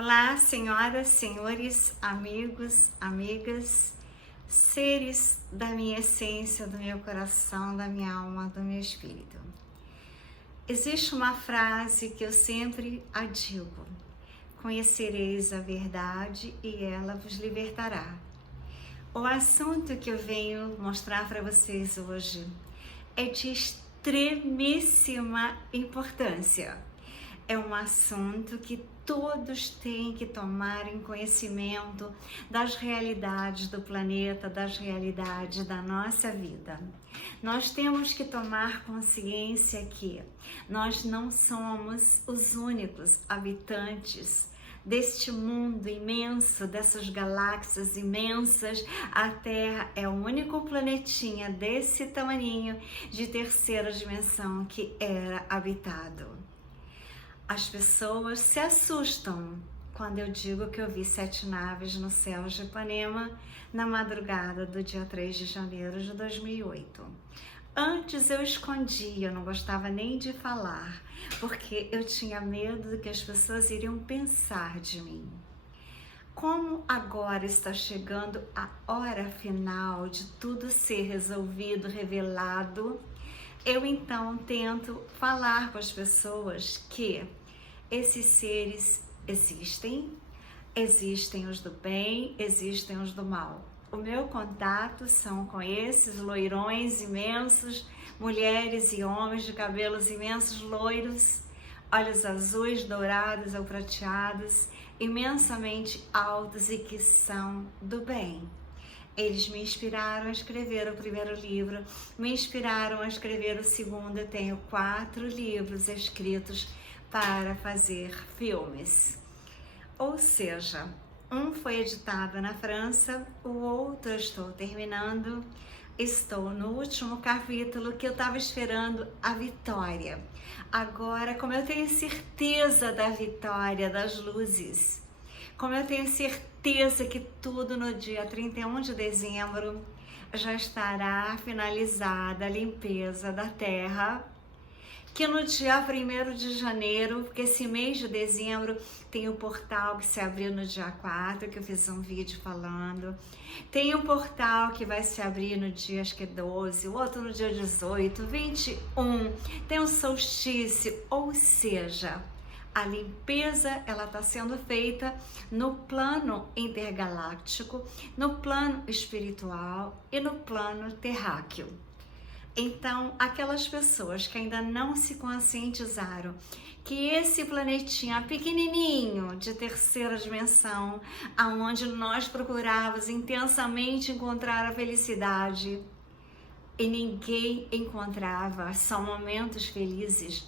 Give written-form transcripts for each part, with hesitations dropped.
Olá, senhoras, senhores, amigos, amigas, seres da minha essência, do meu coração, da minha alma, do meu espírito. Existe uma frase que eu sempre a digo: conhecereis a verdade e ela vos libertará. O assunto que eu venho mostrar para vocês hoje é de extremíssima importância. É um assunto que todos têm que tomar em conhecimento das realidades do planeta, das realidades da nossa vida. Nós temos que tomar consciência que nós não somos os únicos habitantes deste mundo imenso, dessas galáxias imensas. A Terra é o único planetinha desse tamaninho de terceira dimensão que era habitado. As pessoas se assustam quando eu digo que eu vi 7 naves no céu de Ipanema na madrugada do dia 3 de janeiro de 2008. Antes eu escondia, eu não gostava nem de falar, porque eu tinha medo do que as pessoas iriam pensar de mim. Como agora está chegando a hora final de tudo ser resolvido, revelado, eu então tento falar com as pessoas que esses seres existem os do bem, existem os do mal. O meu contato são com esses loirões imensos, mulheres e homens de cabelos imensos, loiros, olhos azuis, dourados ou prateados, imensamente altos e que são do bem. Eles me inspiraram a escrever o primeiro livro, me inspiraram a escrever o segundo. Eu tenho 4 livros escritos para fazer filmes. Ou seja, um foi editado na França, o outro eu estou terminando. Estou no último capítulo que eu estava esperando a vitória. Agora, como eu tenho certeza da vitória das luzes, como eu tenho certeza que tudo no dia 31 de dezembro já estará finalizada a limpeza da Terra, que no dia 1º de janeiro, porque esse mês de dezembro tem o portal que se abriu no dia 4, que eu fiz um vídeo falando. Tem um portal que vai se abrir no dia, acho que 12, o outro no dia 18, 21. Tem um solstício, ou seja, a limpeza ela está sendo feita no plano intergaláctico, no plano espiritual e no plano terráqueo. Então, aquelas pessoas que ainda não se conscientizaram que esse planetinha pequenininho de terceira dimensão, aonde nós procurávamos intensamente encontrar a felicidade e ninguém encontrava, são momentos felizes,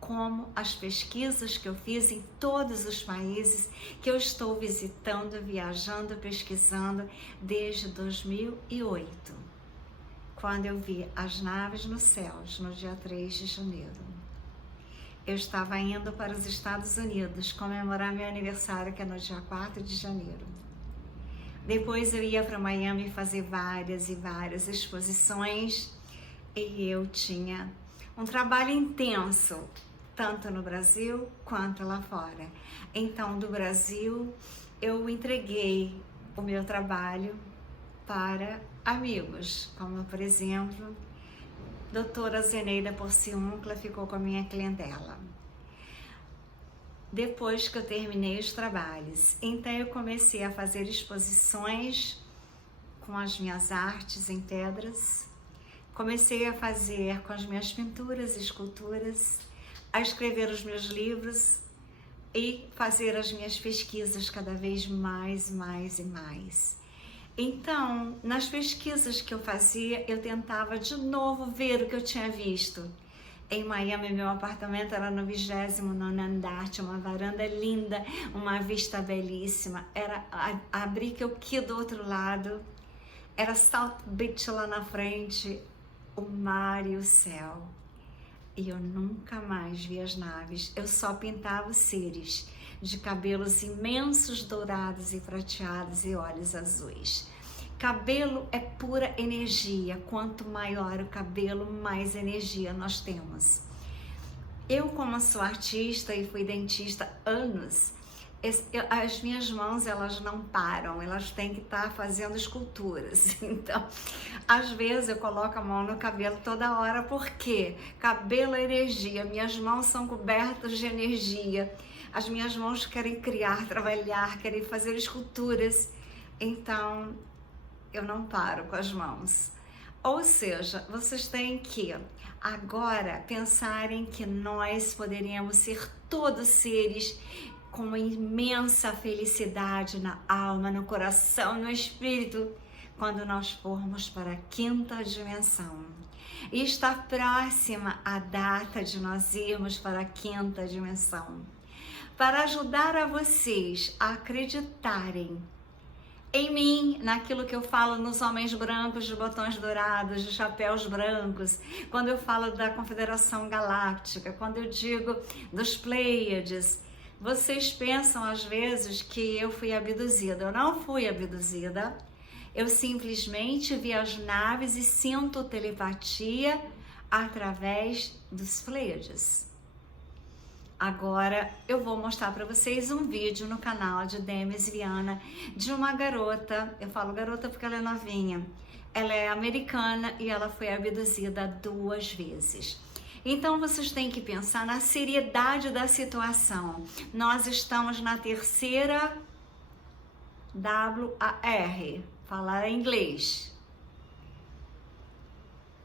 como as pesquisas que eu fiz em todos os países que eu estou visitando, viajando, pesquisando desde 2008. Quando eu vi as naves nos céus, no dia 3 de janeiro. Eu estava indo para os Estados Unidos comemorar meu aniversário, que é no dia 4 de janeiro. Depois eu ia para Miami fazer várias e várias exposições e eu tinha um trabalho intenso, tanto no Brasil quanto lá fora. Então, do Brasil, eu entreguei o meu trabalho para amigos, como por exemplo, doutora Zeneida Porciúncula ficou com a minha clientela. Depois que eu terminei os trabalhos, então eu comecei a fazer exposições com as minhas artes em pedras, comecei a fazer com as minhas pinturas e esculturas, a escrever os meus livros e fazer as minhas pesquisas cada vez mais e mais. Então, nas pesquisas que eu fazia, eu tentava de novo ver o que eu tinha visto. Em Miami, meu apartamento era no 29º andar, tinha uma varanda linda, uma vista belíssima. Era a Brickell Key do outro lado, era South Beach lá na frente, o mar e o céu. E eu nunca mais vi as naves, eu só pintava os seres de cabelos imensos, dourados e prateados e olhos azuis. Cabelo é pura energia, quanto maior o cabelo, mais energia nós temos. Eu, como sou artista e fui dentista anos, as minhas mãos, elas não param, elas têm que estar fazendo esculturas. Então, às vezes eu coloco a mão no cabelo toda hora, porque cabelo é energia, minhas mãos são cobertas de energia, as minhas mãos querem criar, trabalhar, querem fazer esculturas, então eu não paro com as mãos. Ou seja, vocês têm que agora pensarem que nós poderíamos ser todos seres com uma imensa felicidade na alma, no coração, no espírito, quando nós formos para a 5ª dimensão. E está próxima a data de nós irmos para a 5ª dimensão. Para ajudar a vocês a acreditarem em mim, naquilo que eu falo nos homens brancos de botões dourados, de chapéus brancos, quando eu falo da Confederação Galáctica, quando eu digo dos Plêiades, vocês pensam às vezes que eu fui abduzida. Eu não fui abduzida, eu simplesmente vi as naves e sinto telepatia através dos Plêiades. Agora eu vou mostrar para vocês um vídeo no canal de Demis e Viana de uma garota, eu falo garota porque ela é novinha, ela é americana e ela foi abduzida 2 vezes. Então vocês têm que pensar na seriedade da situação. Nós estamos na 3ª WAR, falar em inglês.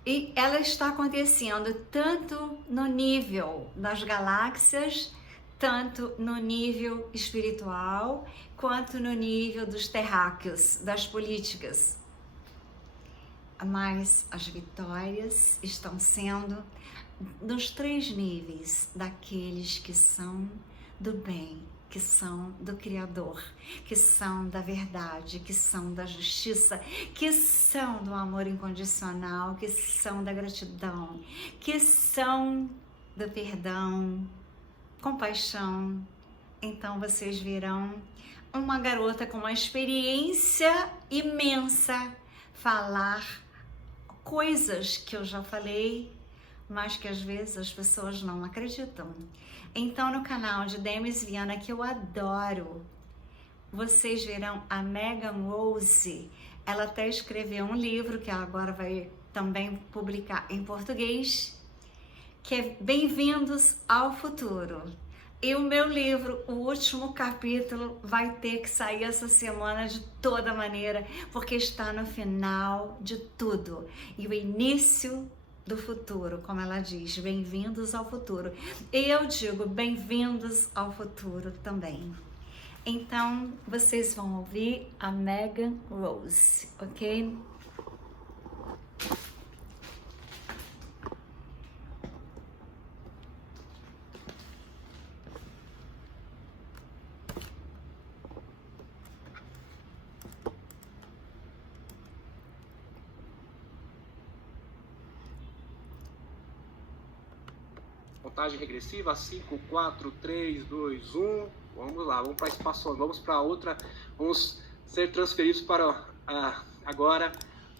E ela está acontecendo tanto no nível das galáxias, tanto no nível espiritual, quanto no nível dos terráqueos, das políticas. Mas as vitórias estão sendo nos 3 níveis daqueles que são do bem, que são do Criador, que são da verdade, que são da justiça, que são do amor incondicional, que são da gratidão, que são do perdão, compaixão. Então vocês verão uma garota com uma experiência imensa falar coisas que eu já falei, mas que às vezes as pessoas não acreditam. Então, no canal de Demis e Viana, que eu adoro, vocês verão a Megan Rose. Ela até escreveu um livro que ela agora vai também publicar em português, que é Bem-vindos ao Futuro. E o meu livro, o último capítulo, vai ter que sair essa semana de toda maneira, porque está no final de tudo. E o início do futuro, como ela diz, bem-vindos ao futuro. E eu digo bem-vindos ao futuro também. Então, vocês vão ouvir a Megan Rose, ok? Contagem regressiva, 5, 4, 3, 2, 1. Vamos lá, vamos para espaço, vamos para outra. Vamos ser transferidos para agora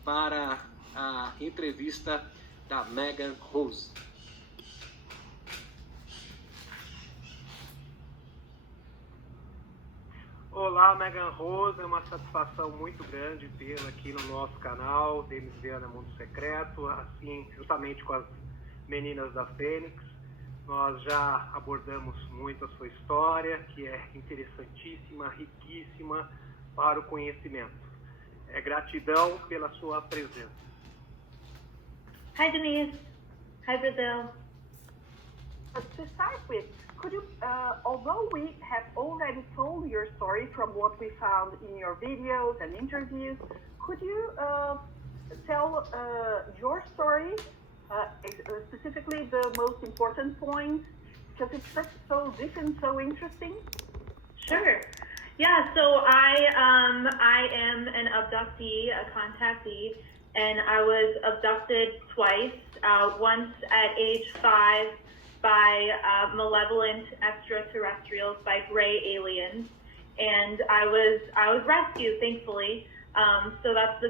para a entrevista da Megan Rose. Olá, Megan Rose, é uma satisfação muito grande tê-la aqui no nosso canal, Demis e Viana Mundo Secreto, assim, justamente com as meninas da Fênix. Nós já abordamos muito a sua história, que é interessantíssima, riquíssima para o conhecimento. Gratidão pela sua presença. Hi, Demis. Hi, Brasil. To start with, could you, although we have already told your story from what we found in your videos and interviews, could you tell your story? Specifically the most important points, because it's so different, so interesting. Sure. Yeah, so I am an abductee, a contactee, and I was abducted twice, once at age 5 by malevolent extraterrestrials, by gray aliens, and I was rescued, thankfully. So that's the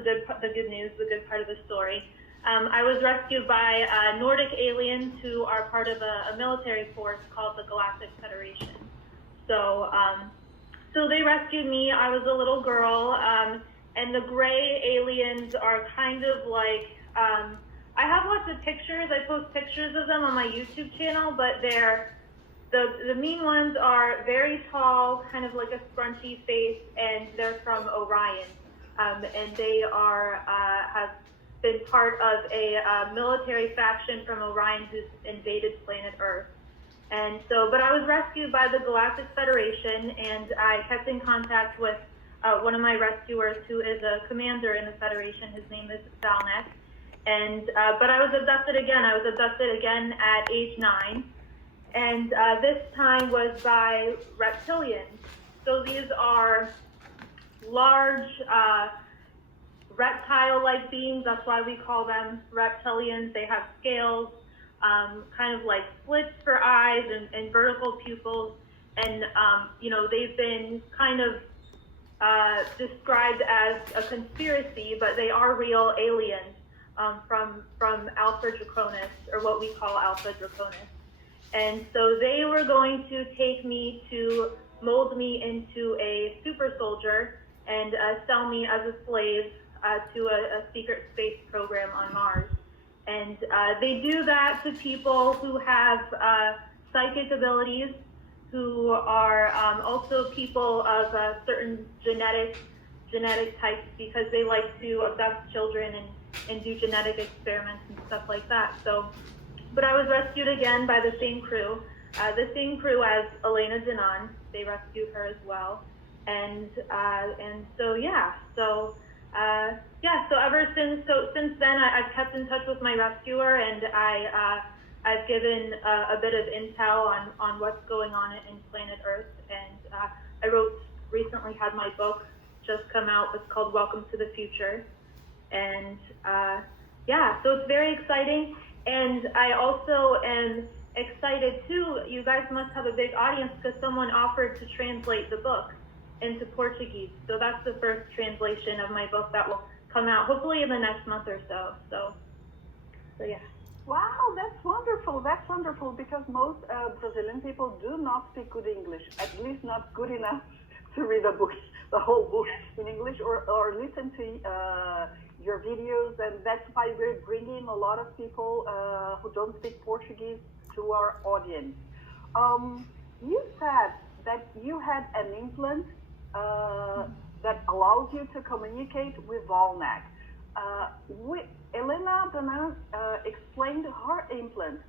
good news, the good part of the story. I was rescued by Nordic aliens who are part of a military force called the Galactic Federation. So, so they rescued me. I was a little girl, and the gray aliens are kind of like, I have lots of pictures. I post pictures of them on my YouTube channel, but the mean ones are very tall, kind of like a scrunchy face, and they're from Orion. And they are, have been part of a military faction from Orion who's invaded planet Earth. And so, but I was rescued by the Galactic Federation, and I kept in contact with one of my rescuers who is a commander in the Federation. His name is Shatner. And, but I was abducted again. I was abducted again at age 9. And this time was by reptilians. So these are large reptile-like beings. That's why we call them reptilians. They have scales, kind of like slits for eyes and vertical pupils. And, you know, they've been kind of described as a conspiracy, but they are real aliens from Alpha Draconis, or what we call Alpha Draconis. And so they were going to take me to mold me into a super soldier and sell me as a slave to a secret space program on Mars. And they do that to people who have psychic abilities, who are also people of certain genetic types, because they like to abduct children and do genetic experiments and stuff like that. So, but I was rescued again by the same crew as Elena Dinan. They rescued her as well. And so yeah, so ever since then I've kept in touch with my rescuer, and I've given a bit of intel on what's going on in planet Earth. And I recently had my book just come out. It's called Welcome to the Future. And yeah, so it's very exciting. And I also am excited too. You guys must have a big audience, because someone offered to translate the book into Portuguese. So that's the first translation of my book that will come out hopefully in the next month or so. So yeah. Wow, that's wonderful. That's wonderful, because most Brazilian people do not speak good English, at least not good enough to read a book, the whole book in English, or listen to your videos. And that's why we're bringing a lot of people who don't speak Portuguese to our audience. You said that you had an implant that allows you to communicate with Volnec. Elena Dinan explained her implant.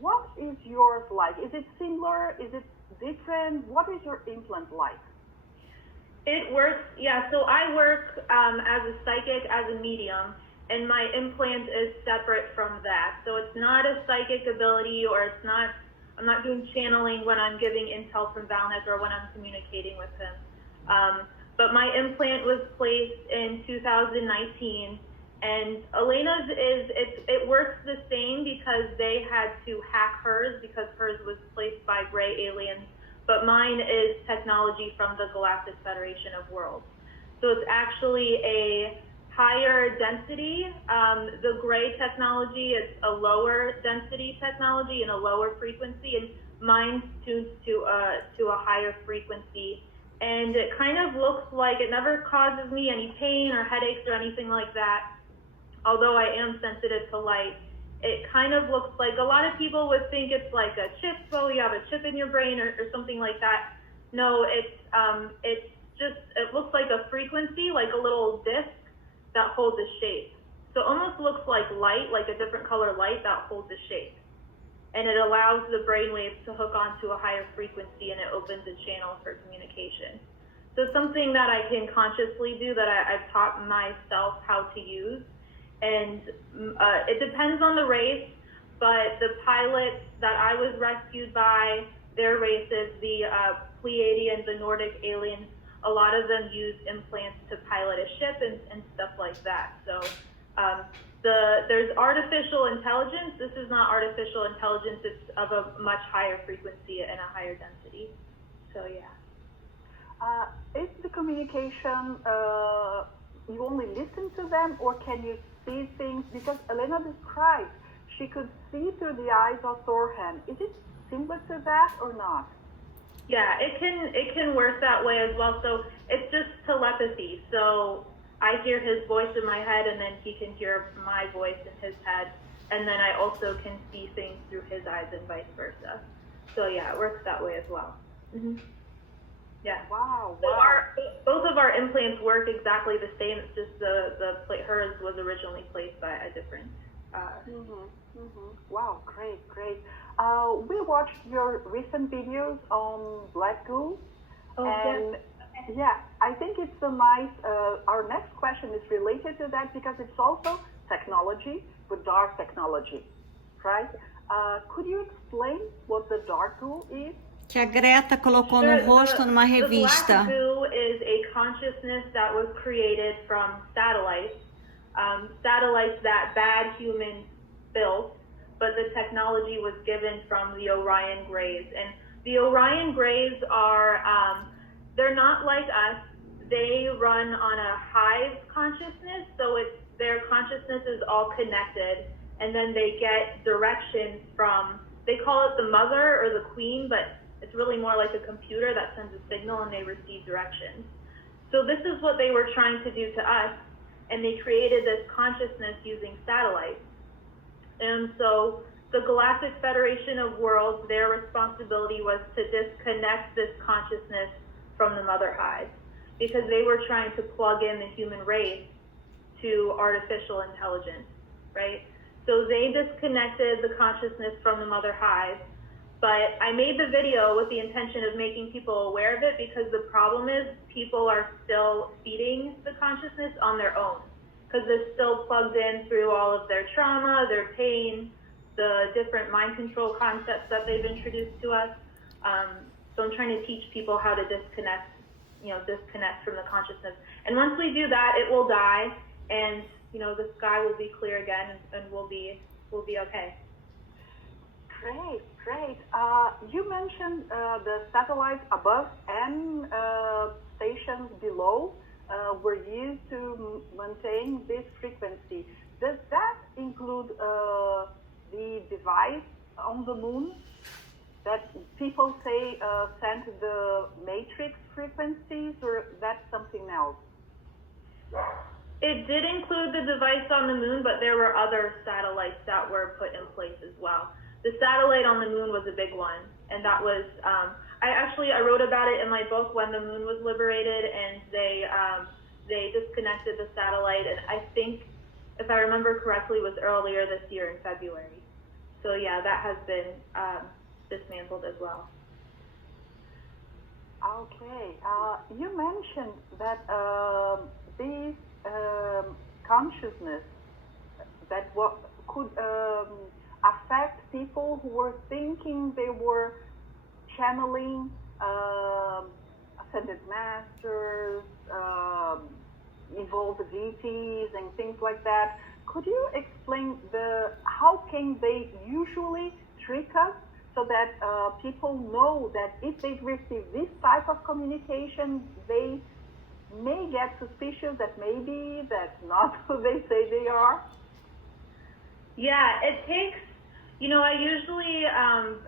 What is yours like? Is it similar? Is it different? What is your implant like? It works, yeah. So I work as a psychic, as a medium, and my implant is separate from that. So it's not a psychic ability, or it's not, I'm not doing channeling when I'm giving intel from Valnek or when I'm communicating with him. But my implant was placed in 2019, and Elena's it works the same, because they had to hack hers, because hers was placed by gray aliens, but mine is technology from the Galactic Federation of Worlds. So it's actually a higher density. The gray technology is a lower density technology and a lower frequency, and mine's tuned to a higher frequency. And it kind of looks like, it never causes me any pain or headaches or anything like that, although I am sensitive to light. It kind of looks like, a lot of people would think it's like a chip, oh, you have a chip in your brain or something like that. No, it's just, it looks like a frequency, like a little disc that holds a shape. So it almost looks like light, like a different color light that holds a shape. And it allows the brainwaves to hook onto a higher frequency, and it opens a channel for communication. So something that I can consciously do, that I've taught myself how to use. And it depends on the race, but the pilots that I was rescued by, their races, the Plêiades, the Nordic aliens, a lot of them use implants to pilot a ship and stuff like that. So there's artificial intelligence. This is not artificial intelligence. It's of a much higher frequency and a higher density. So yeah. Is the communication, you only listen to them, or can you see things? Because Elena described she could see through the eyes of Thorhan. Is it similar to that or not? Yeah, it can work that way as well. So it's just telepathy. So I hear his voice in my head, and then he can hear my voice in his head, and then I also can see things through his eyes and vice versa. So yeah, it works that way as well. Mm-hmm. Yeah. Wow. So both of our implants work exactly the same. It's just hers was originally placed by a different. Wow, great. We watched your recent videos on black goo, and yeah, I think it's a nice. Our next question is related to that because it's also technology, but dark technology, right? Could you explain what the dark goo is? Que a Greta colocou no rosto numa revista. The black goo is a consciousness that was created from satellites, satellites that bad humans built, but the technology was given from the Orion Greys. And the Orion Greys are, they're not like us. They run on a hive consciousness, so their consciousness is all connected, and then they get directions from, they call it the mother or the queen, but it's really more like a computer that sends a signal and they receive directions. So this is what they were trying to do to us, and they created this consciousness using satellites. And so the Galactic Federation of Worlds, their responsibility was to disconnect this consciousness from the mother hive, because they were trying to plug in the human race to artificial intelligence, right? So they disconnected the consciousness from the mother hive, but I made the video with the intention of making people aware of it, because the problem is people are still feeding the consciousness on their own, because it's still plugged in through all of their trauma, their pain, the different mind control concepts that they've introduced to us. So I'm trying to teach people how to disconnect from the consciousness. And once we do that, it will die, and the sky will be clear again, and we'll be okay. Great. You mentioned the satellites above and stations below were used to maintain this frequency. Does that include the device on the moon that people say sent the matrix frequencies, or that's something else? It did include the device on the moon, but there were other satellites that were put in place as well. The satellite on the moon was a big one, and that was, I wrote about it in my book, When the Moon Was Liberated, and they disconnected the satellite, and I think, if I remember correctly, it was earlier this year in February. So yeah, that has been dismantled as well. Okay, you mentioned that these consciousness that could affect people who were thinking they were channeling ascended masters, evolved deities, and things like that. Could you explain how can they usually trick us, so that people know that if they receive this type of communication, they may get suspicious that maybe that's not who they say they are? Yeah, it takes, I usually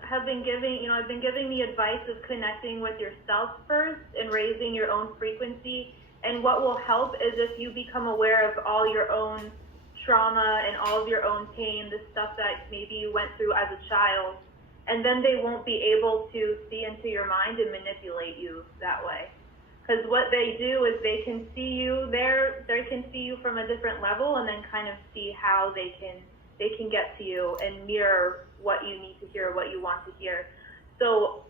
have been giving, I've been giving the advice of connecting with yourself first and raising your own frequency. And what will help is if you become aware of all your own trauma and all of your own pain, the stuff that maybe you went through as a child, and then they won't be able to see into your mind and manipulate you that way. Because what they do is they can see you they can see you from a different level, and then kind of see how they can get to you and mirror what you need to hear, what you want to hear. So,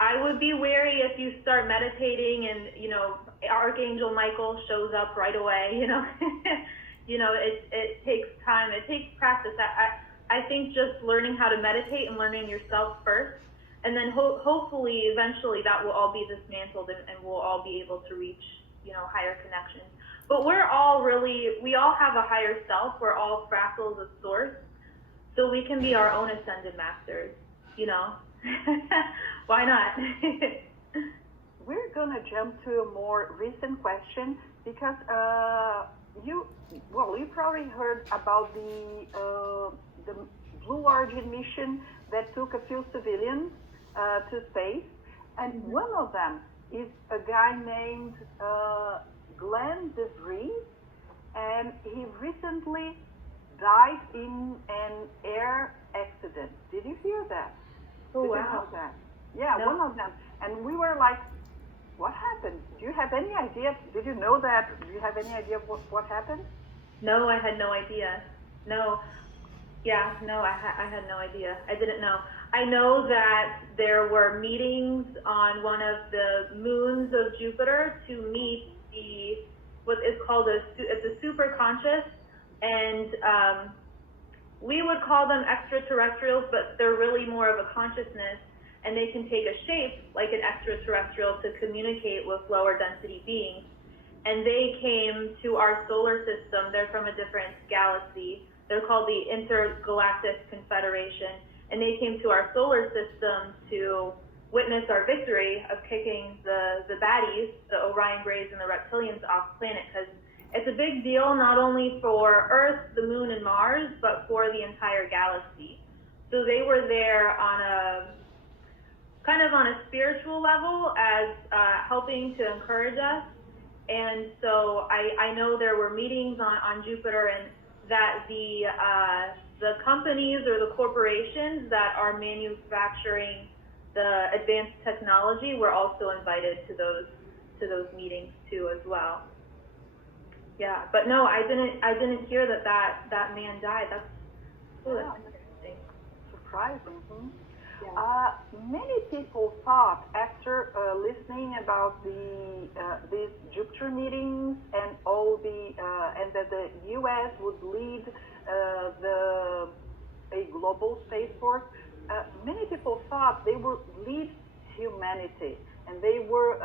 I would be wary if you start meditating and, Archangel Michael shows up right away, it takes time, it takes practice. I think just learning how to meditate and learning yourself first, and then hopefully, eventually, that will all be dismantled, and we'll all be able to reach, higher connections. But we all have a higher self. We're all fractals of source, so we can be our own ascended masters, Why not? We're gonna jump to a more recent question, because you probably heard about the Blue Origin mission that took a few civilians to space, and one of them is a guy named Glenn DeVries, and he recently died in an air accident. Did you hear that? Oh, Did wow. you know that? Yeah, No. one of them. And we were like, what happened? Do you have any idea? Did you know that? Do you have any idea what happened? No, I had no idea. No. Yeah, no, I had no idea. I didn't know. I know that there were meetings on one of the moons of Jupiter to meet what is called it's a super conscious, and we would call them extraterrestrials, but they're really more of a consciousness, and they can take a shape like an extraterrestrial to communicate with lower density beings. And they came to our solar system. They're from a different galaxy. They're called the Intergalactic Confederation, and they came to our solar system to witness our victory of kicking the baddies, the Orion Greys and the reptilians off planet, because it's a big deal not only for Earth, the Moon, and Mars, but for the entire galaxy. So they were there on a kind of on a spiritual level as helping to encourage us. And so I know there were meetings on Jupiter, and that the companies or the corporations that are manufacturing the advanced technology were also invited to those meetings too as well. Yeah, but no, I didn't hear that man died. That's interesting. Surprising. Hmm? Yeah. Many people thought after listening about these Jupiter meetings and all and that the U.S. would lead a global space force. Many people thought they would lead humanity, and they were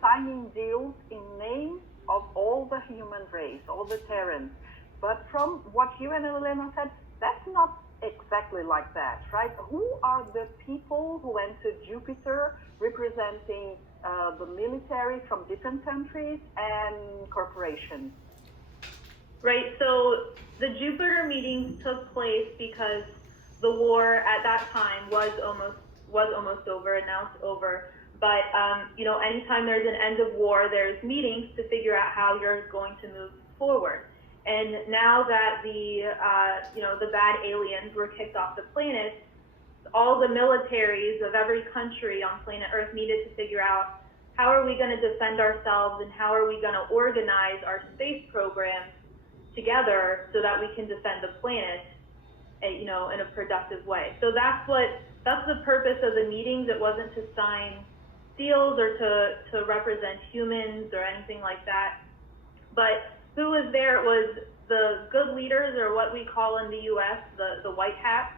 signing deals in name of all the human race, all the Terrans. But from what you and Elena said, that's not exactly like that, right? Who are the people who went to Jupiter representing the military from different countries and corporations? Right, so the Jupiter meetings took place because the war at that time was almost over, and now it's over. But anytime there's an end of war, there's meetings to figure out how you're going to move forward. And now that the bad aliens were kicked off the planet, all the militaries of every country on planet Earth needed to figure out how are we going to defend ourselves and how are we going to organize our space programs together so that we can defend the planet, in a productive way. So that's the purpose of the meetings. It wasn't to sign deals or to represent humans or anything like that. But who was there? It was the good leaders, or what we call in the U.S. the white hats,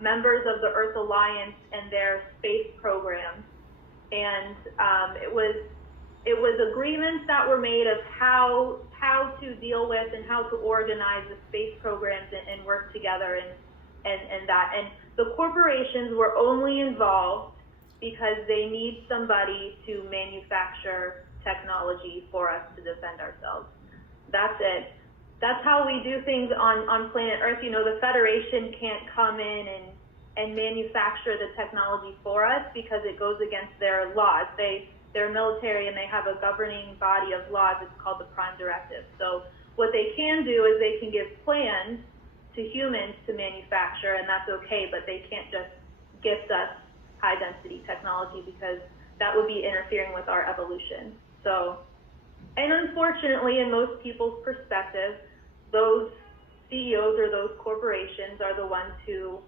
members of the Earth Alliance and their space programs, and it was agreements that were made of how to deal with and how to organize the space programs and work together and the corporations were only involved because they need somebody to manufacture technology for us to defend ourselves. That's it. That's how we do things on planet Earth. The Federation can't come in and manufacture the technology for us because it goes against their laws. They're military and they have a governing body of laws. It's called the Prime Directive. So what they can do is they can give plans to humans to manufacture, and that's okay, but they can't just gift us high density technology because that would be interfering with our evolution. So, and unfortunately, in most people's perspective, those CEOs or those corporations are the ones who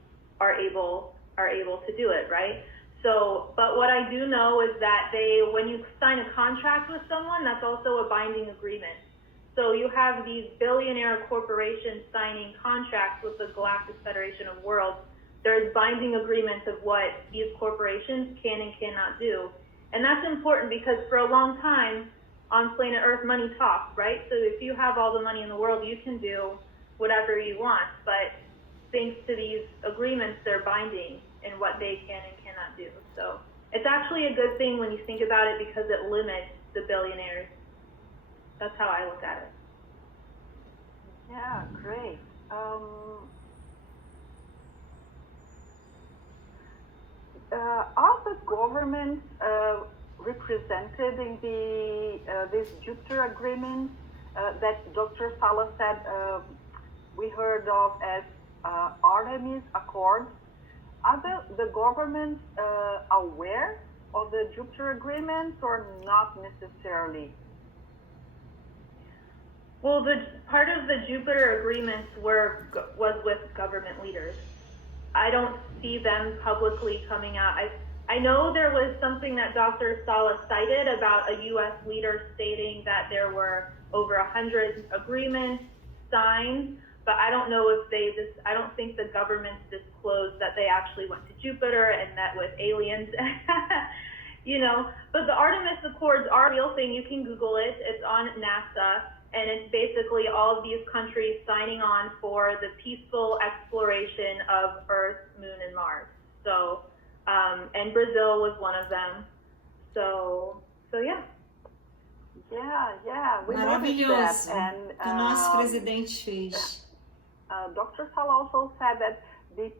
are able to do it, right? So, but what I do know is that when you sign a contract with someone, that's also a binding agreement. So you have these billionaire corporations signing contracts with the Galactic Federation of Worlds. There's binding agreements of what these corporations can and cannot do. And that's important because for a long time on planet Earth, money talks, right? So if you have all the money in the world, you can do whatever you want. But thanks to these agreements, they're binding in what they can and cannot do. So it's actually a good thing when you think about it because it limits the billionaires. that's how I look at it. Yeah, great. Are the governments represented in this Jupiter agreement that Dr. Sala said we heard of as Artemis Accords? Are the governments aware of the Jupiter agreements or not necessarily? Well, the part of the Jupiter agreements was with government leaders. I don't see them publicly coming out. I know there was something that Dr. Sala cited about a U.S. leader stating that there were over 100 agreements signed, but I don't know if I don't think the governments disclosed that they actually went to Jupiter and met with aliens, but the Artemis Accords are a real thing. You can Google it. It's on NASA, and it's basically all of these countries signing on for the peaceful exploration of Earth, Moon, and Mars. So, and Brazil was one of them. So yeah. Yeah, we Maravilhoso, that. que o nosso presidente fez. Dr. Sal also said that the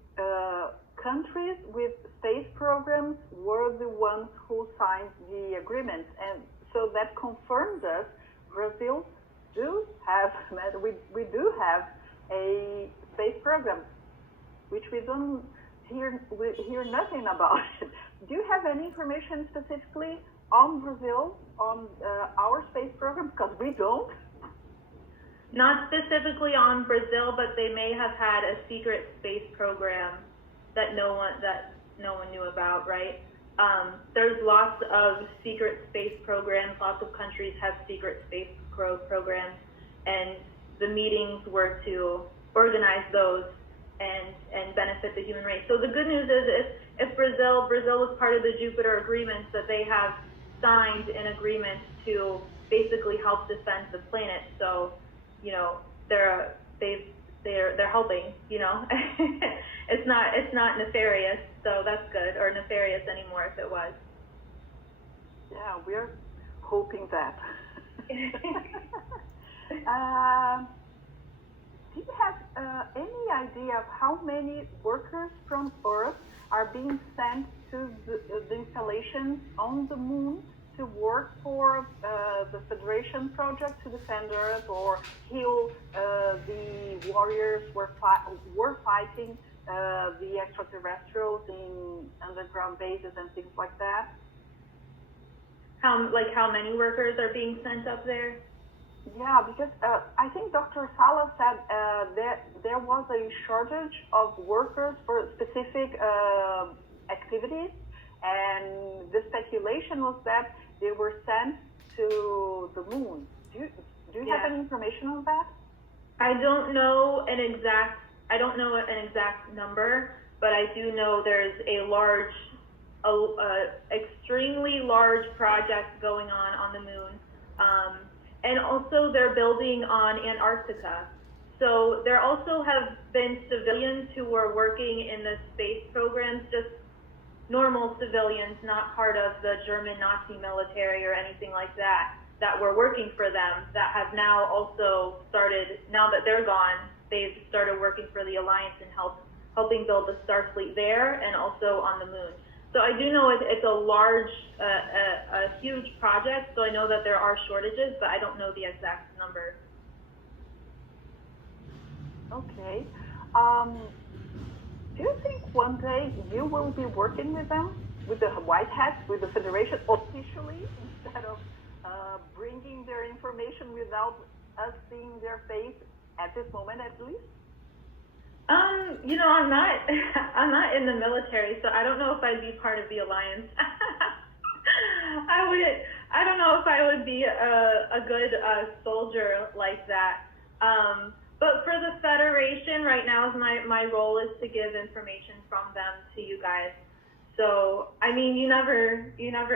countries with space programs were the ones who signed the agreements, and so that confirms us Brazil do have we do have a space program, which we hear nothing about. Do you have any information specifically on Brazil, on our space program? Because we don't. Not specifically on Brazil, but they may have had a secret space program that no one knew about, right? There's lots of secret space programs. Lots of countries have secret space programs, and the meetings were to organize those and benefit the human race. So the good news is if Brazil was part of the Jupiter agreements, that they have signed an agreement to basically help defend the planet. So, they're helping, It's not nefarious, so that's good, or nefarious anymore if it was. Yeah, we're hoping that. Do you have any idea of how many workers from Earth are being sent to the installations on the moon to work for the Federation project to defend Earth or heal the warriors were fighting the extraterrestrials in underground bases and things like that? How many workers are being sent up there? Yeah, because I think Dr. Sala said that there was a shortage of workers for specific activities, and the speculation was that they were sent to the moon. Do you have any information on that? I don't know an exact number, but I do know there's extremely large project going on the moon. And also they're building on Antarctica. So there also have been civilians who were working in the space programs, just normal civilians, not part of the German Nazi military or anything like that were working for them, that have now also started, now that they're gone, they've started working for the Alliance and helping build the Starfleet there and also on the moon. So I do know it's a huge project, so I know that there are shortages, but I don't know the exact number. Okay. Do you think one day you will be working with them, with the White Hats, with the Federation officially, instead of bringing their information without us seeing their face at this moment at least? I'm not in the military, so I don't know if I'd be part of the Alliance. I don't know if I would be a good soldier like that. But for the Federation, right now, my role is to give information from them to you guys. So, I mean, you never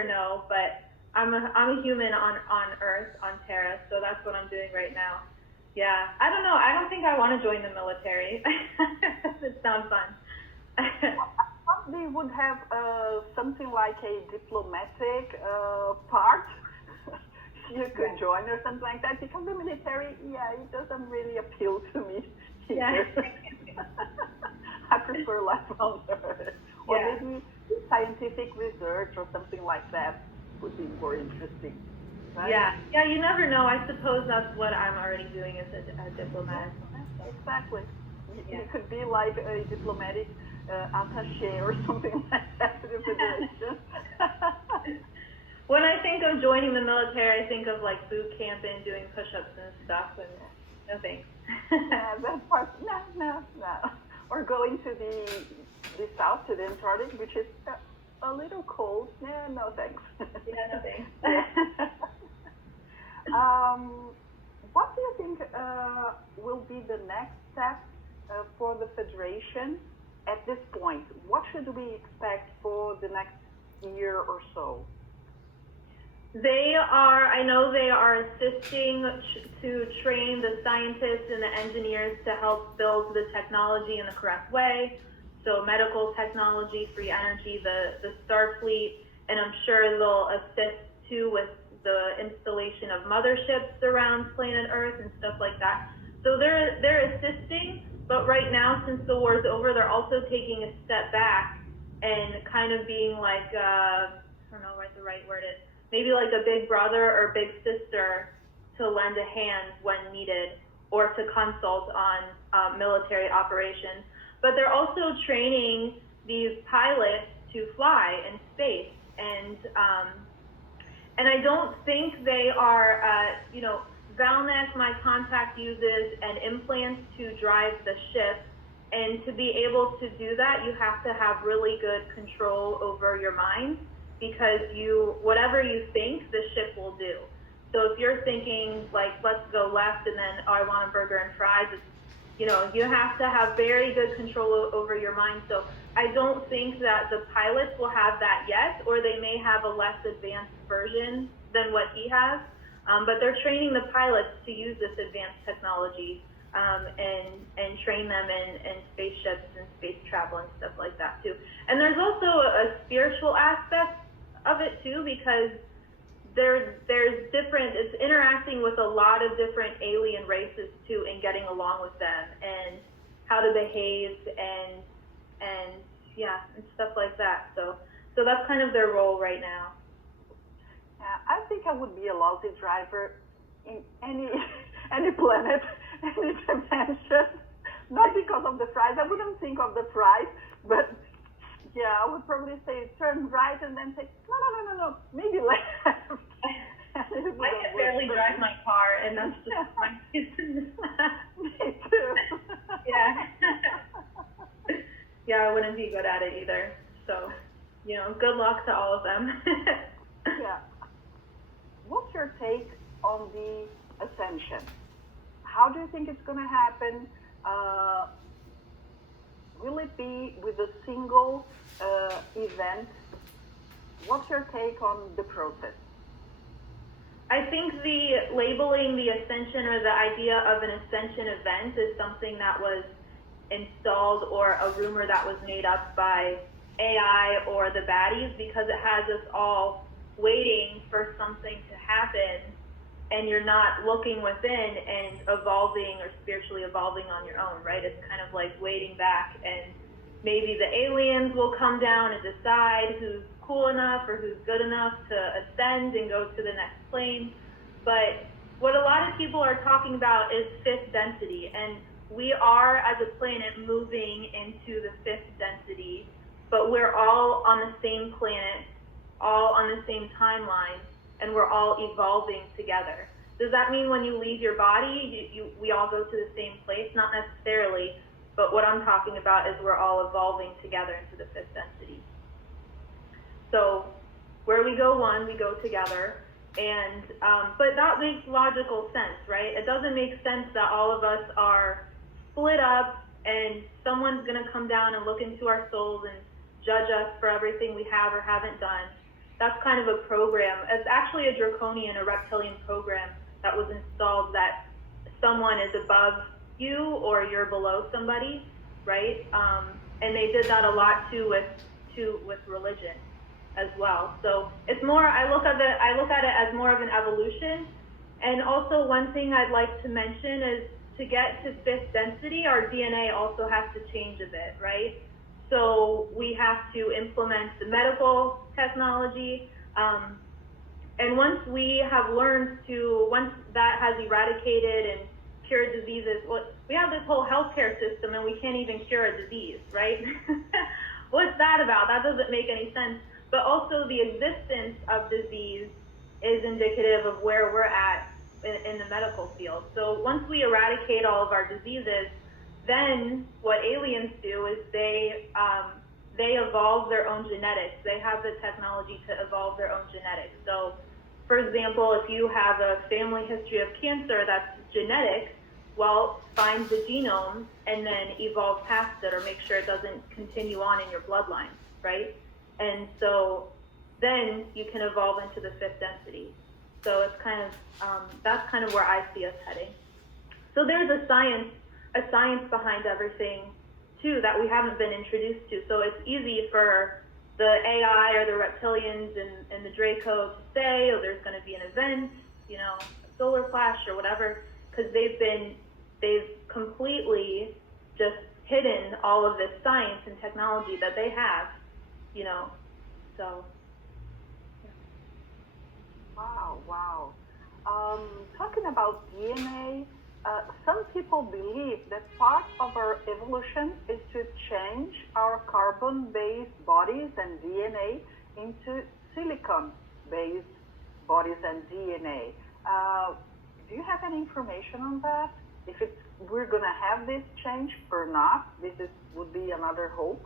know, but I'm a human on Earth, on Terra, so that's what I'm doing right now. Yeah, I don't know. I don't think I want to join the military. It sounds fun. I thought they would have something like a diplomatic part. you could join or something like that, because the military, it doesn't really appeal to me either. I prefer life on Earth. Or maybe scientific research or something like that would be more interesting. Right? Yeah, you never know. I suppose that's what I'm already doing as a diplomat. Exactly. You could be like a diplomatic attaché or something like that to the Federation. When I think of joining the military, I think of like boot camp and doing push-ups and stuff, and no thanks. That part, no. Or going to the south, to the Antarctic, which is a little cold. Yeah, no thanks. No thanks. What do you think will be the next step for the Federation at this point? What should we expect for the next year or so? I know they are assisting to train the scientists and the engineers to help build the technology in the correct way. So medical technology, free energy, the Starfleet, and I'm sure they'll assist too with the installation of motherships around planet Earth and stuff like that. So they're assisting, but right now, since the war's over, they're also taking a step back and kind of being like, I don't know what the right word is, maybe like a big brother or big sister to lend a hand when needed or to consult on military operations. But they're also training these pilots to fly in space. And I don't think they are, Valnek, my contact, uses an implant to drive the ship. And to be able to do that, you have to have really good control over your mind, because whatever you think, the ship will do. So if you're thinking like, let's go left and then, I want a burger and fries, you have to have very good control over your mind. So I don't think that the pilots will have that yet, or they may have a less advanced version than what he has. But they're training the pilots to use this advanced technology and train them in spaceships and space travel and stuff like that too. And there's also a spiritual aspect of it too, because there's different, it's interacting with a lot of different alien races too, and getting along with them and how to behave and stuff like that. So that's kind of their role right now. I think I would be a lousy driver in any planet, any dimension. Not because of the fries. I wouldn't think of the fries, but I would probably say turn right and then say no, maybe left. I can barely drive my car, and that's just my reason. Me too. I wouldn't be good at it either. So, good luck to all of them. What's your take on the ascension? How do you think it's going to happen? Will it be with a single event? What's your take on the process? I think the labeling the ascension, or the idea of an ascension event, is something that was installed, or a rumor that was made up by AI or the baddies, because it has us all waiting for something to happen, and you're not looking within and evolving or spiritually evolving on your own, right? It's kind of like waiting back, and maybe the aliens will come down and decide who's cool enough or who's good enough to ascend and go to the next plane. But what a lot of people are talking about is fifth density, and we are, as a planet, moving into the fifth density, but we're all on the same planet, all on the same timeline, and we're all evolving together. Does that mean when you leave your body, we all go to the same place? Not necessarily, but what I'm talking about is we're all evolving together into the fifth density. So where we go one, we go together, and but that makes logical sense, right? It doesn't make sense that all of us are split up and someone's going to come down and look into our souls and judge us for everything we have or haven't done. That's kind of a program. It's actually a draconian, a reptilian program that was installed, that someone is above you or you're below somebody, right? And they did that a lot too with religion. as well. So it's more, I look at it as more of an evolution. And also one thing I'd like to mention is to get to fifth density, our DNA also has to change a bit, right? So we have to implement the medical technology. And once we have learned to, once that has eradicated and cured diseases, we have this whole healthcare system and we can't even cure a disease, right? What's that about? That doesn't make any sense. But also the existence of disease is indicative of where we're at in the medical field. So once we eradicate all of our diseases, then what aliens do is they evolve their own genetics. They have the technology to evolve their own genetics. So, for example, if you have a family history of cancer that's genetic, well, find the genome and then evolve past it, or make sure it doesn't continue on in your bloodline, right? And so then you can evolve into the fifth density. So it's kind of, that's kind of where I see us heading. So there's a science behind everything too that we haven't been introduced to. So it's easy for the AI or the reptilians and the Draco to say, oh, there's going to be an event, you know, a solar flash or whatever, because they've completely just hidden all of this science and technology that they have, you know, so. Wow. Talking about DNA, some people believe that part of our evolution is to change our carbon-based bodies and DNA into silicon-based bodies and DNA. Do you have any information on that? If we're going to have this change or not, would be another hope.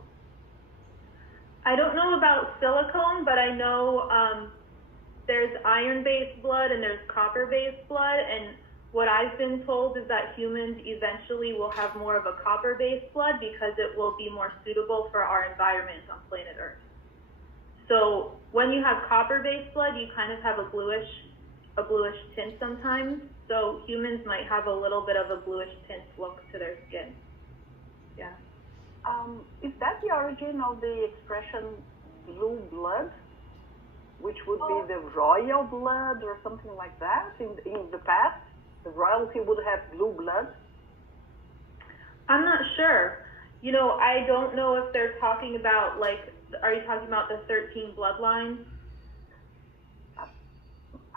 I don't know about silicone, but I know there's iron-based blood and there's copper-based blood, and what I've been told is that humans eventually will have more of a copper-based blood because it will be more suitable for our environment on planet Earth. So when you have copper-based blood, you kind of have a bluish tint sometimes. So humans might have a little bit of a bluish tint look to their skin. Yeah. Is that the origin of the expression blue blood, which would be the royal blood or something like that in the past? The royalty would have blue blood? I'm not sure. You know, I don't know if they're talking about, like, are you talking about the 13 bloodlines?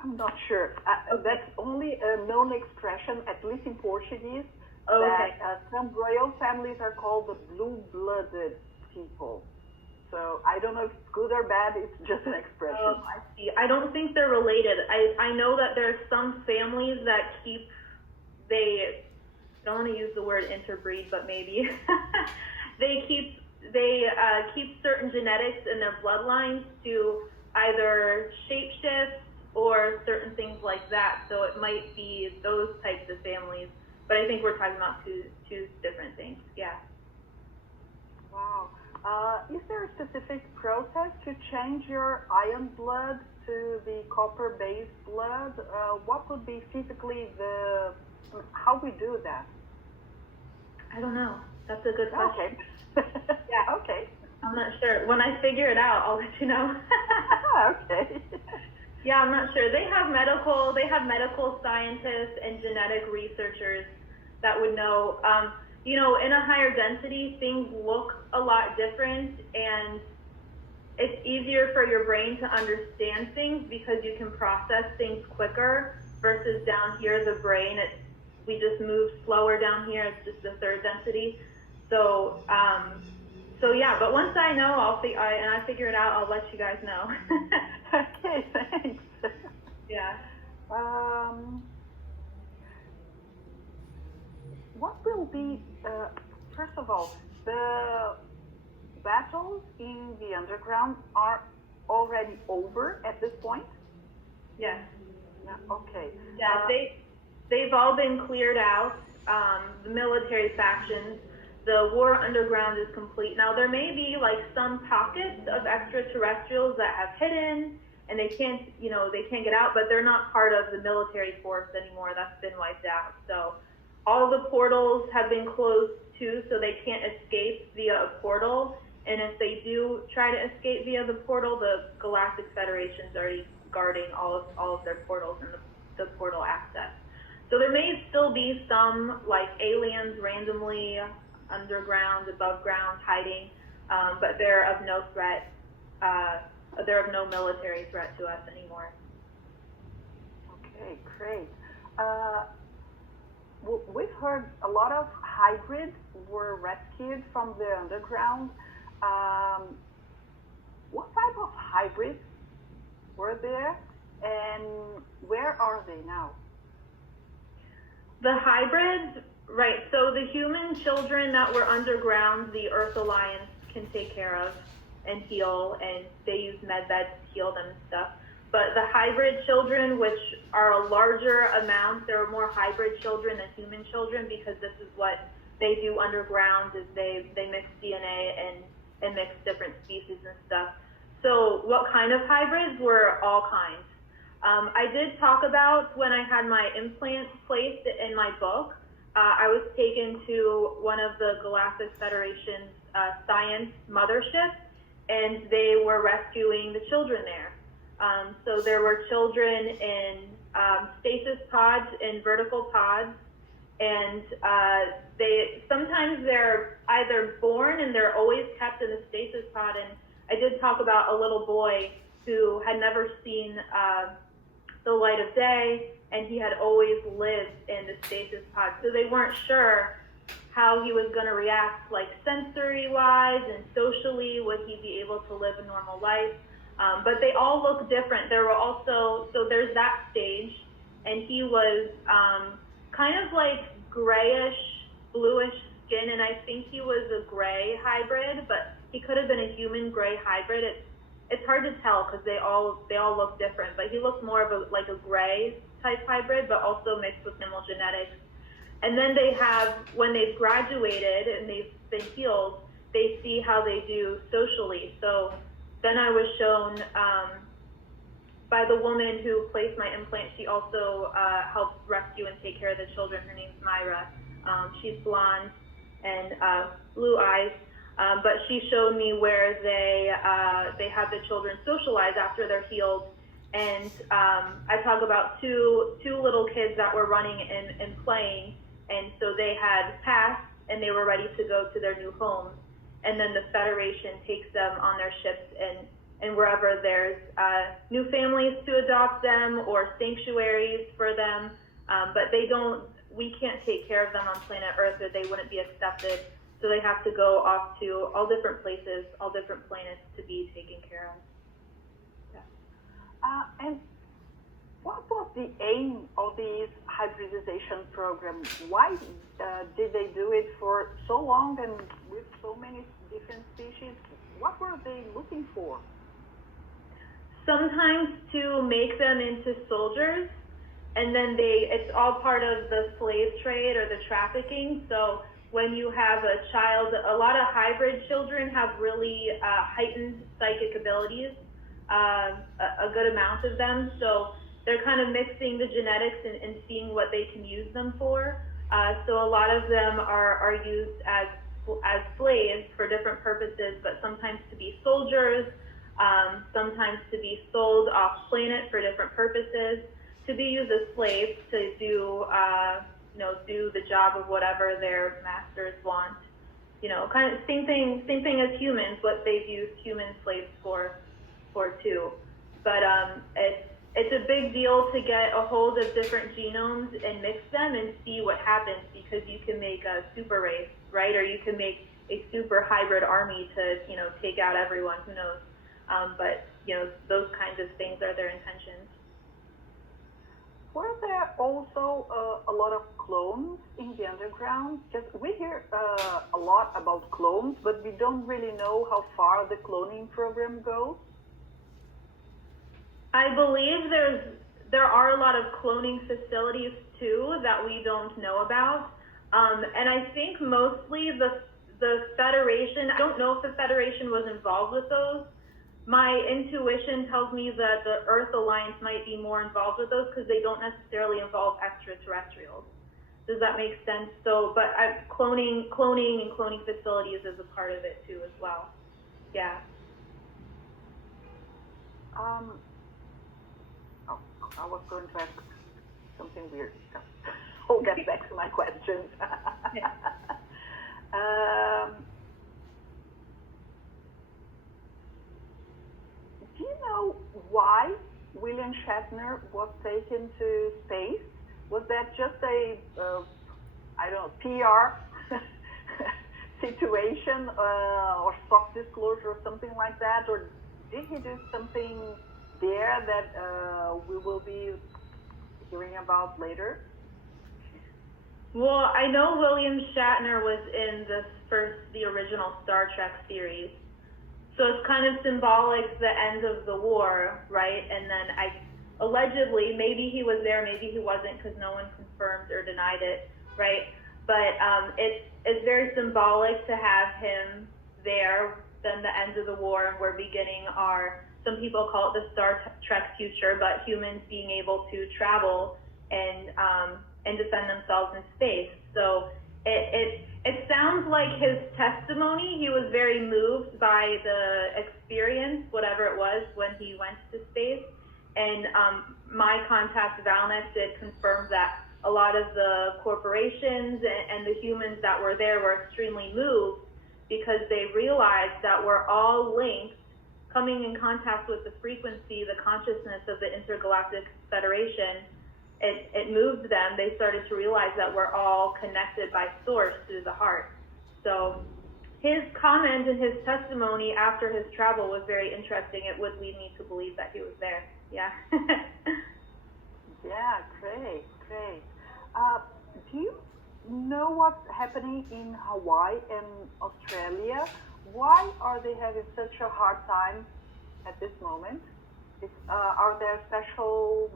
I'm not sure. That's only a known expression, at least in Portuguese, Oh, okay. that some royal families are called the blue-blooded people. So I don't know if it's good or bad, it's just an expression. Oh, I see. I don't think they're related. I know that there's some families that I don't want to use the word interbreed, but maybe, they keep certain genetics in their bloodlines to either shapeshift or certain things like that. So it might be those types of families, but I think we're talking about two different things. Yeah. Wow. Is there a specific process to change your iron blood to the copper-based blood? What would be physically how we do that? I don't know. That's a good question. Okay. Yeah. Okay. I'm not sure. When I figure it out, I'll let you know. Okay. Yeah, I'm not sure. They have medical scientists and genetic researchers that would know. You know, in a higher density, things look a lot different, and it's easier for your brain to understand things because you can process things quicker versus down here, the brain, we just move slower down here. It's just the third density. So yeah, but once I know, and I figure it out, I'll let you guys know. Okay, thanks. Yeah. What will be, first of all, the battles in the underground are already over at this point? Yes. Yeah, okay. Yeah, they've all been cleared out. The military factions, the war underground is complete. Now there may be like some pockets of extraterrestrials that have hidden and they can't get out, but they're not part of the military force anymore. That's been wiped out. So all the portals have been closed too, so they can't escape via a portal. And if they do try to escape via the portal, the Galactic Federation is already guarding all of their portals and the portal access. So there may still be some like aliens randomly underground, above ground, hiding, but they're of no threat. They're of no military threat to us anymore. Okay, great. We've heard a lot of hybrids were rescued from the underground. What type of hybrids were there, and where are they now? The hybrids, right, so the human children that were underground, the Earth Alliance can take care of and heal, and they use med beds to heal them and stuff. But the hybrid children, which are a larger amount, there are more hybrid children than human children, because this is what they do underground, is they mix DNA and mix different species and stuff. So what kind of hybrids? Were all kinds. I did talk about when I had my implant placed in my book, I was taken to one of the Galactic Federation's science motherships, and they were rescuing the children there. So there were children in stasis pods, in vertical pods, and sometimes they're either born and they're always kept in the stasis pod. And I did talk about a little boy who had never seen the light of day, and he had always lived in the stasis pod. So they weren't sure how he was going to react, like sensory-wise and socially. Would he be able to live a normal life? But they all look different. There were also, so there's that stage, and he was kind of like grayish, bluish skin, and I think he was a gray hybrid, but he could have been a human gray hybrid. It's hard to tell because they all look different, but he looked more of like a gray type hybrid, but also mixed with animal genetics. And then they have, when they've graduated and they've been healed, they see how they do socially. So then I was shown by the woman who placed my implant. She also helps rescue and take care of the children. Her name's Myra. She's blonde and blue eyes. But she showed me where they have the children socialize after they're healed. And I talk about two little kids that were running and playing. And so they had passed and they were ready to go to their new homes. And then the Federation takes them on their ships and wherever there's new families to adopt them or sanctuaries for them. But we can't take care of them on planet Earth, or they wouldn't be accepted. So they have to go off to all different places, all different planets to be taken care of. Yeah. And what was the aim of these hybridization programs? Why did they do it for so long and with so many different species? What were they looking for? Sometimes to make them into soldiers, and then it's all part of the slave trade or the trafficking. So when you have a child, a lot of hybrid children have really heightened psychic abilities, a good amount of them. So they're kind of mixing the genetics and seeing what they can use them for. So a lot of them are used as slaves for different purposes, but sometimes to be soldiers, sometimes to be sold off planet for different purposes, to be used as slaves to do the job of whatever their masters want. Kind of same thing as humans, what they've used human slaves for too. But it's a big deal to get a hold of different genomes and mix them and see what happens, because you can make a super race, right? Or you can make a super hybrid army to, take out everyone, who knows? But, those kinds of things are their intentions. Were there also a lot of clones in the underground? Because we hear a lot about clones, but we don't really know how far the cloning program goes. I believe there are a lot of cloning facilities too that we don't know about, and I think mostly the Federation. I don't know if the Federation was involved with those. My intuition tells me that the Earth Alliance might be more involved with those because they don't necessarily involve extraterrestrials. Does that make sense? So, but cloning and cloning facilities is a part of it too as well. Yeah. I was going to ask something weird. I'll get back to my questions. Do you know why William Shatner was taken to space? Was that just a, I don't know, PR situation or soft disclosure or something like that? Or did he do something there that we will be hearing about later? Well, I know William Shatner was in the original Star Trek series. So it's kind of symbolic, the end of the war, right? And then allegedly, maybe he was there, maybe he wasn't, because no one confirmed or denied it, right? But it's very symbolic to have him there, then the end of the war, and we're beginning some people call it the Star Trek future, but humans being able to travel and defend themselves in space. So it sounds like his testimony, he was very moved by the experience, whatever it was, when he went to space. And my contact, Valnet, did confirm that a lot of the corporations and the humans that were there were extremely moved because they realized that we're all linked, coming in contact with the frequency, the consciousness of the Intergalactic Federation. It moved them. They started to realize that we're all connected by source through the heart. So his comment and his testimony after his travel was very interesting. It would lead me to believe that he was there. Yeah. Yeah, great. Do you know what's happening in Hawaii and Australia? Why are they having such a hard time at this moment? Are there special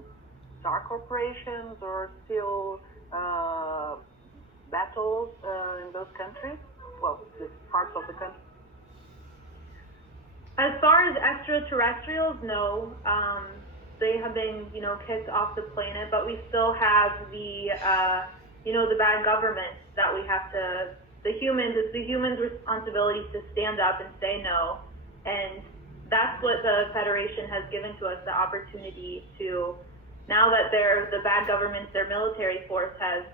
dark corporations or still battles in those countries? Well, this parts of the country. As far as extraterrestrials, no. They have been, kicked off the planet, but we still have the bad government that we have to. It's the humans' responsibility to stand up and say no, and that's what the Federation has given to us, the opportunity to. Now that the bad government, their military force has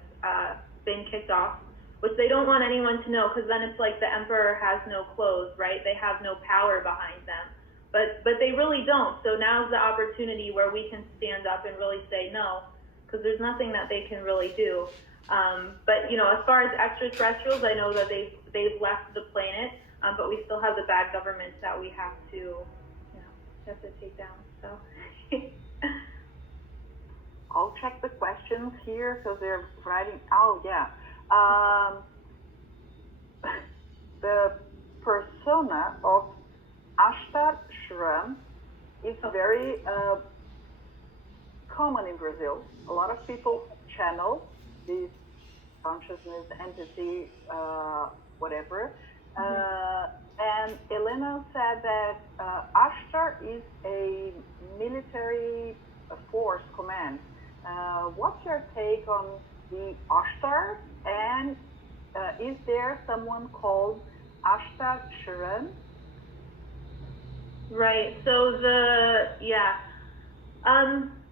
been kicked off, which they don't want anyone to know, because then it's like the emperor has no clothes, right? They have no power behind them, but they really don't. So now's the opportunity where we can stand up and really say no, because there's nothing that they can really do. But as far as extraterrestrials, I know that they've left the planet, but we still have the bad government that we have to take down. So. I'll check the questions here because they're writing. Oh, yeah. The persona of Ashtar Shram is very common in Brazil. A lot of people channel this consciousness entity, whatever. And Elena said that Ashtar is a military force command. What's your take on the Ashtar? And is there someone called Ashtar Sharan? Right. So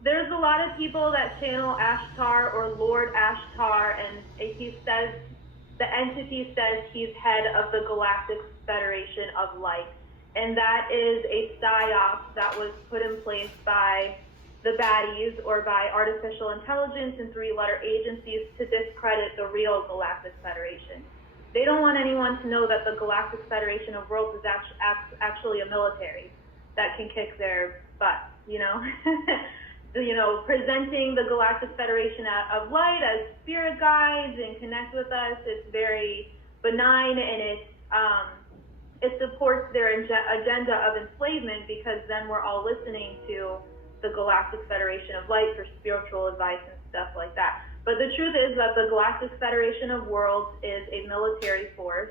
there's a lot of people that channel Ashtar or Lord Ashtar, and he says, the entity says he's head of the Galactic Federation of Light. And that is a psyop that was put in place by the baddies or by artificial intelligence and three-letter agencies to discredit the real Galactic Federation. They don't want anyone to know that the Galactic Federation of Worlds is actually a military that can kick their butt, presenting the Galactic Federation of Light as spirit guides and connect with us. It's very benign, and it supports their agenda of enslavement, because then we're all listening to the Galactic Federation of Light for spiritual advice and stuff like that. But the truth is that the Galactic Federation of Worlds is a military force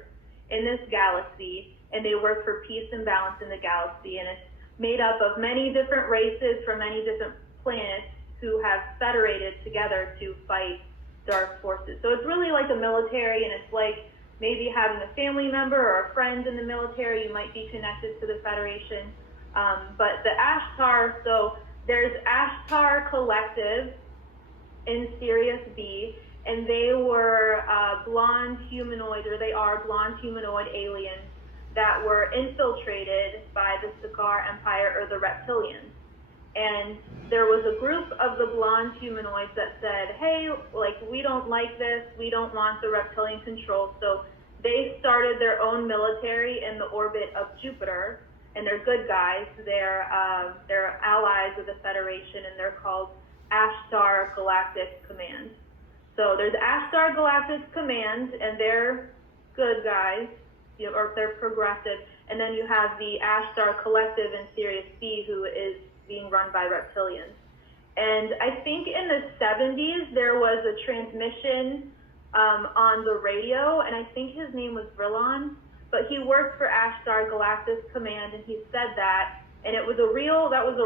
in this galaxy, and they work for peace and balance in the galaxy, and it's made up of many different races from many different planets who have federated together to fight dark forces. So it's really like a military, and it's like maybe having a family member or a friend in the military, you might be connected to the Federation. But the Ashtar, so there's Ashtar Collective in Sirius B, and they were blonde humanoid, or they are blonde humanoid aliens that were infiltrated by the Cigar Empire, or the reptilians. And there was a group of the blonde humanoids that said, hey, like, we don't like this, we don't want the reptilian control, so they started their own military in the orbit of Jupiter, and they're good guys. They're allies of the Federation, and they're called Ashtar Galactic Command. So there's Ashtar Galactic Command, and they're good guys, or they're progressive, and then you have the Ashtar Collective in Sirius B, who is being run by reptilians. And I think in the 70s, there was a transmission on the radio, and I think his name was Vrilon, but he worked for Ashtar Galactic Command, and he said that, and that was a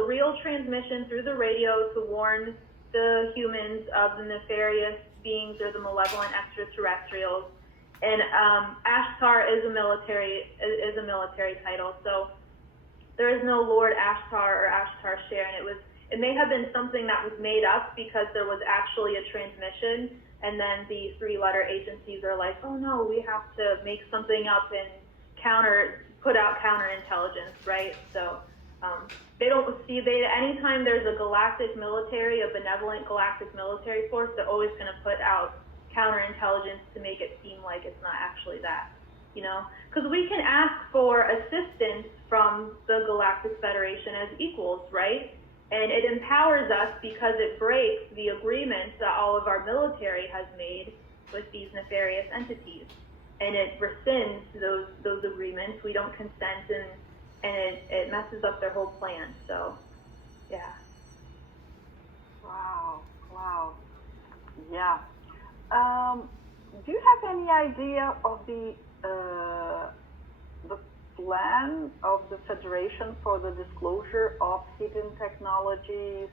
real transmission through the radio to warn the humans of the nefarious beings or the malevolent extraterrestrials. And Ashtar is a military title, so there is no Lord Ashtar or Ashtar Share, and it may have been something that was made up because there was actually a transmission, and then the three-letter agencies are like, oh no, we have to make something up and put out counterintelligence, right? So anytime there's a galactic military, a benevolent galactic military force, they're always going to put out counterintelligence to make it seem like it's not actually that, because we can ask for assistance from the Galactic Federation as equals, right? And it empowers us because it breaks the agreements that all of our military has made with these nefarious entities, and it rescinds those agreements. We don't consent, and it messes up their whole plan. So, yeah. Wow. Yeah. Do you have any idea of the plan of the Federation for the disclosure of hidden technologies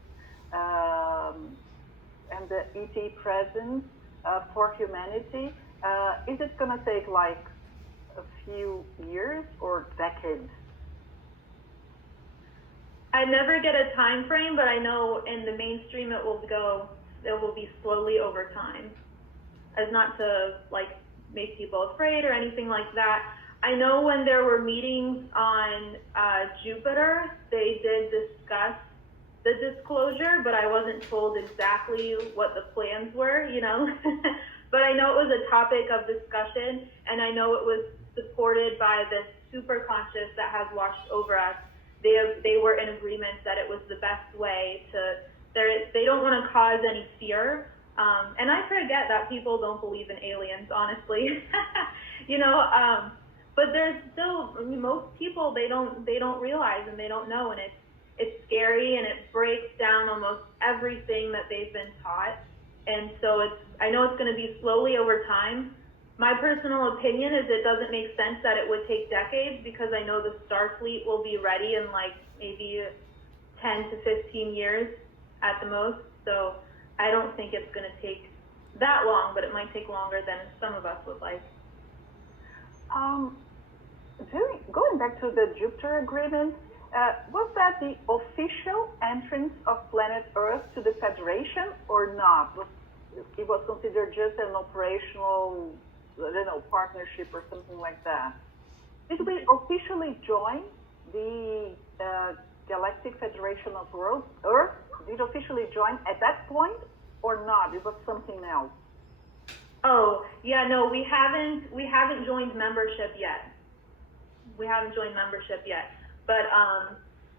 and the ET presence for humanity? Is it going to take like a few years or decades? I never get a time frame, but I know in the mainstream it will be slowly over time, as not to like make people afraid or anything like that. I know when there were meetings on Jupiter, they did discuss the disclosure, but I wasn't told exactly what the plans were, But I know it was a topic of discussion, and I know it was supported by this super conscious that has washed over us. They were in agreement that it was the best way they don't want to cause any fear. And I forget that people don't believe in aliens, honestly. But there's still, most people, they don't realize and they don't know, and it's scary, and it breaks down almost everything that they've been taught. And so I know it's going to be slowly over time. My personal opinion is it doesn't make sense that it would take decades, because I know the Starfleet will be ready in like maybe 10 to 15 years at the most. So I don't think it's going to take that long, but it might take longer than some of us would like. Going back to the Jupiter agreement, was that the official entrance of planet Earth to the Federation or not? It was considered just an operational, partnership or something like that. Did we officially join the Galactic Federation of Earth? Did it officially join at that point or not? It was something else. Oh, yeah, no, we haven't joined membership yet. But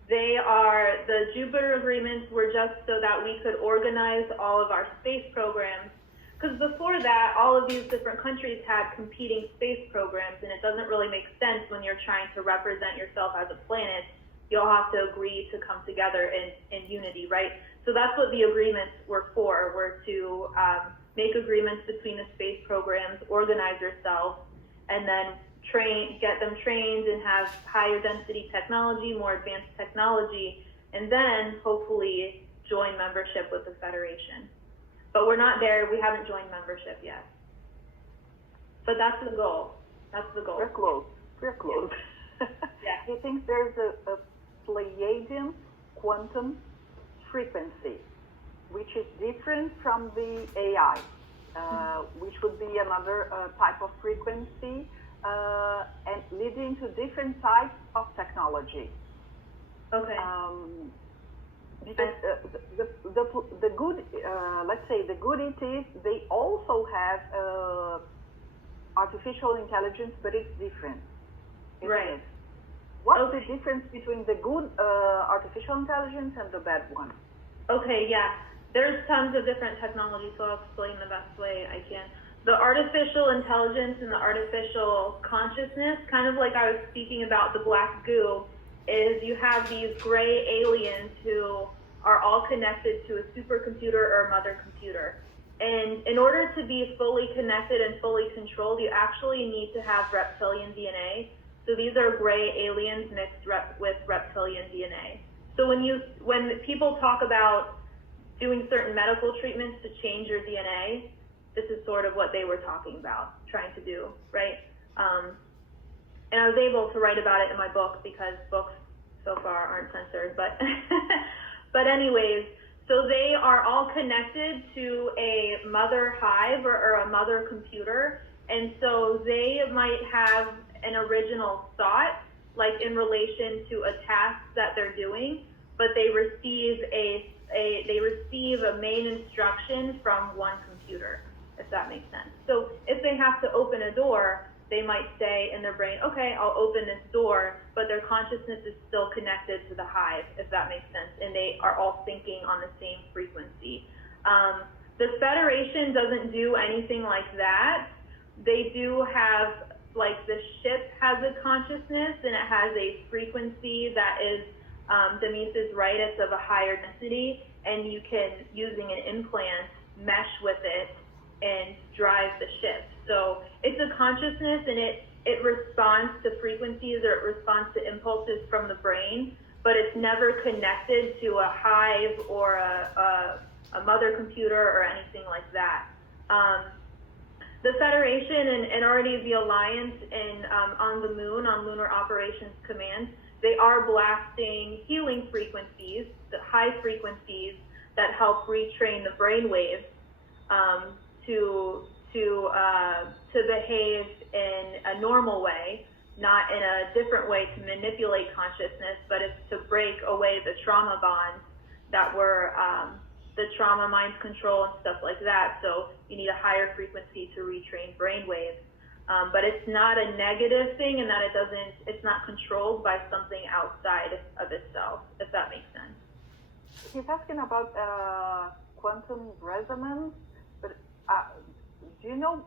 the Jupiter agreements were just so that we could organize all of our space programs. Because before that, all of these different countries had competing space programs, and it doesn't really make sense when you're trying to represent yourself as a planet. You'll have to agree to come together in unity, right? So that's what the agreements were to make agreements between the space programs, organize yourself, and then get them trained and have higher density technology, more advanced technology, and then hopefully join membership with the Federation. But we're not there. We haven't joined membership yet. but that's the goal. That's the goal. We're close. We're close. Yeah. He thinks there's a Pleiadian quantum frequency, which is different from the AI, which would be another type of frequency, and leading to different types of technology. Okay. Because the good, let's say the good it is, they also have artificial intelligence, but it's different. Right. It? What's the difference between the good artificial intelligence and the bad one? Okay, yeah. There's tons of different technologies, so I'll explain the best way I can. The artificial intelligence and the artificial consciousness, kind of like I was speaking about the black goo, is you have these gray aliens who are all connected to a supercomputer or a mother computer. And in order to be fully connected and fully controlled, you actually need to have reptilian DNA. So these are gray aliens mixed with reptilian DNA. So when people talk about doing certain medical treatments to change your DNA, this is sort of what they were talking about, trying to do, right? And I was able to write about it in my book because books so far aren't censored, but but anyways, so they are all connected to a mother hive or a mother computer, and so they might have an original thought, like in relation to a task that they're doing, but they receive a main instruction from one computer, if that makes sense. So if they have to open a door, they might say in their brain, okay, I'll open this door, but their consciousness is still connected to the hive, if that makes sense, and they are all thinking on the same frequency. The Federation doesn't do anything like that. They do have, like, the ship has a consciousness, and it has a frequency that is, Demis is right, it's of a higher density, and you can, using an implant, mesh with it and drive the ship. So it's a consciousness, and it responds to frequencies, or it responds to impulses from the brain, but it's never connected to a hive or a mother computer or anything like that. The Federation and already the Alliance on the moon, on Lunar Operations Command, they are blasting healing frequencies, the high frequencies that help retrain the brain waves to behave in a normal way, not in a different way to manipulate consciousness, but it's to break away the trauma bonds that were the trauma, mind control, and stuff like that. So you need a higher frequency to retrain brain waves. But it's not a negative thing, in that it's not controlled by something outside of itself, if that makes sense. He's asking about quantum resonance, but do you know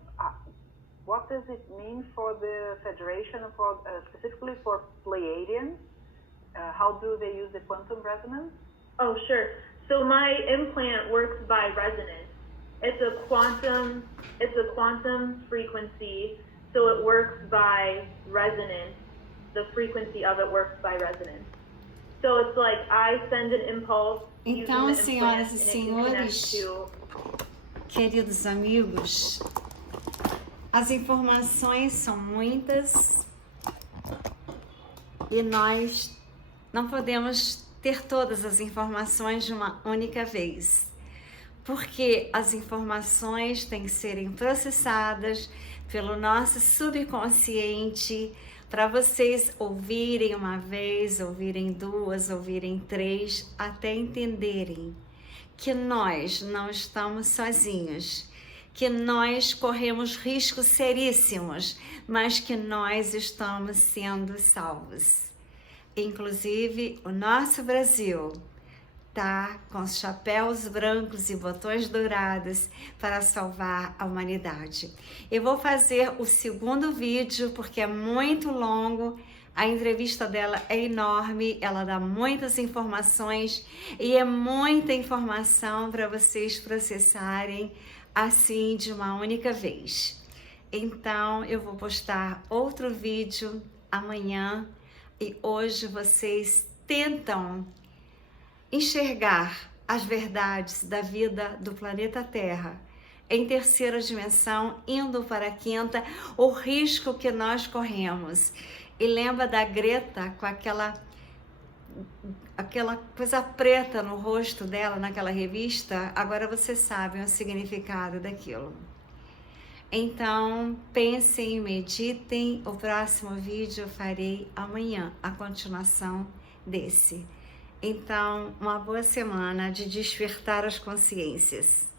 what does it mean for the Federation, for specifically for Pleiadians? How do they use the quantum resonance? Oh, sure. So my implant works by resonance. It's a quantum frequency, so it works by resonance. The frequency of it works by resonance. So it's like I send an impulse. Então, senhoras e senhores, queridos amigos, as informações são muitas e nós não podemos ter todas as informações de uma única vez, porque as informações têm que serem processadas pelo nosso subconsciente para vocês ouvirem uma vez, ouvirem duas, ouvirem três, até entenderem que nós não estamos sozinhos, que nós corremos riscos seríssimos, mas que nós estamos sendo salvos. Inclusive, o nosso Brasil tá com os chapéus brancos e botões dourados para salvar a humanidade. Eu vou fazer o segundo vídeo porque é muito longo. A entrevista dela é enorme, ela dá muitas informações e é muita informação para vocês processarem assim de uma única vez. Então, eu vou postar outro vídeo amanhã e hoje vocês tentam enxergar as verdades da vida do planeta Terra em terceira dimensão, indo para a quinta, o risco que nós corremos. E lembra da Greta com aquela coisa preta no rosto dela naquela revista? Agora vocês sabem o significado daquilo. Então, pensem e meditem. O próximo vídeo eu farei amanhã, a continuação desse. Então, uma boa semana de despertar as consciências.